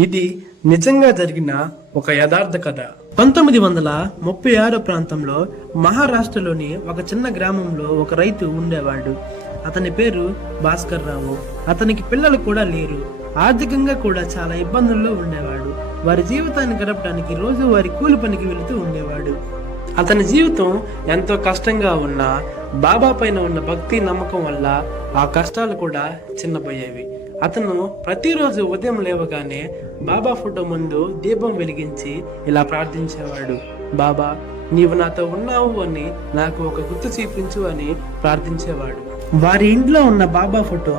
ఇది నిజంగా జరిగిన ఒక యథార్థ కథ. 1936 ప్రాంతంలో మహారాష్ట్రలోని ఒక చిన్న గ్రామంలో ఒక రైతు ఉండేవాడు. అతని పేరు భాస్కర్ రావు. అతనికి పిల్లలు కూడా లేరు. ఆర్థికంగా కూడా చాలా ఇబ్బందుల్లో ఉండేవాడు. వారి జీవితాన్ని గడపడానికి రోజు వారి కూలి పనికి వెళుతూ ఉండేవాడు. అతని జీవితం ఎంతో కష్టంగా ఉన్నా బాబా పైన ఉన్న భక్తి నమ్మకం వల్ల ఆ కష్టాలు కూడా చిన్నపోయేవి. అతను ప్రతిరోజు ఉదయం లేవగానే బాబా ఫోటో ముందు దీపం వెలిగించి ఇలా ప్రార్థించేవాడు. బాబా, నీవు నాతో ఉన్నావు అని నాకు ఒక గుర్తు చూపించు అని ప్రార్థించేవాడు. వారి ఇంట్లో ఉన్న బాబా ఫోటో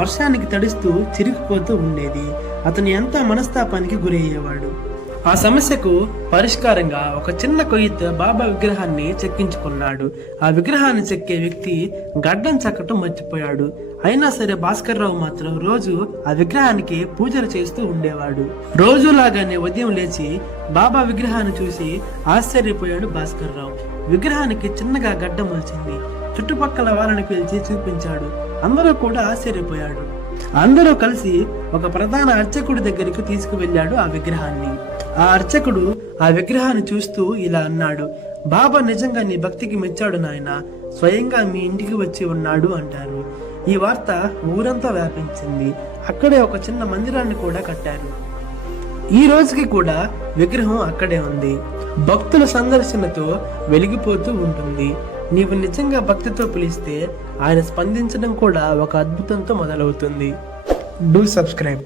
వర్షానికి తడుస్తూ చిరిగిపోతూ ఉండేది. అతను ఎంత మనస్తాపానికి గురయ్యేవాడు. ఆ సమస్యకు పరిష్కారంగా ఒక చిన్న కొయ్యతో బాబా విగ్రహాన్ని చెక్కించుకున్నాడు. ఆ విగ్రహాన్ని చెక్కే వ్యక్తి గడ్డం చెక్కటం మర్చిపోయాడు. అయినా సరే భాస్కర్ రావు మాత్రం రోజు ఆ విగ్రహానికి పూజలు చేస్తూ ఉండేవాడు. రోజులాగానే ఉదయం లేచి బాబా విగ్రహాన్ని చూసి ఆశ్చర్యపోయాడు భాస్కర్ రావు. విగ్రహానికి చిన్నగా గడ్డం వచ్చింది. చుట్టుపక్కల వాళ్ళని పిలిచి చూపించాడు. అందరూ కూడా ఆశ్చర్యపోయాడు. అందరూ కలిసి ఒక ప్రధాన అర్చకుడి దగ్గరికి తీసుకువెళ్ళాడు ఆ విగ్రహాన్ని. ఆ అర్చకుడు ఆ విగ్రహాన్ని చూస్తూ ఇలా అన్నాడు, బాబా నిజంగా నీ భక్తికి మెచ్చాడు నాయన, స్వయంగా మీ ఇంటికి వచ్చి ఉన్నాడు అంటారు. ఈ వార్త ఊరంతా వ్యాపించింది. అక్కడే ఒక చిన్న మందిరాన్ని కూడా కట్టారు. ఈ రోజుకి కూడా విగ్రహం అక్కడే ఉంది. భక్తుల సందర్శనతో వెలిగిపోతూ ఉంటుంది. నీవు నిజంగా భక్తితో పిలిస్తే ఆయన స్పందించడం కూడా ఒక అద్భుతంతో మొదలవుతుంది. Do subscribe.